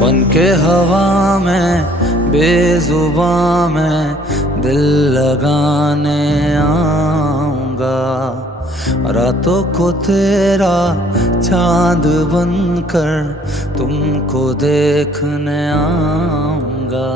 बन के हवा में बेजुबां में दिल लगाने आऊंगा। रातों को तेरा चांद बनकर तुमको देखने आऊंगा।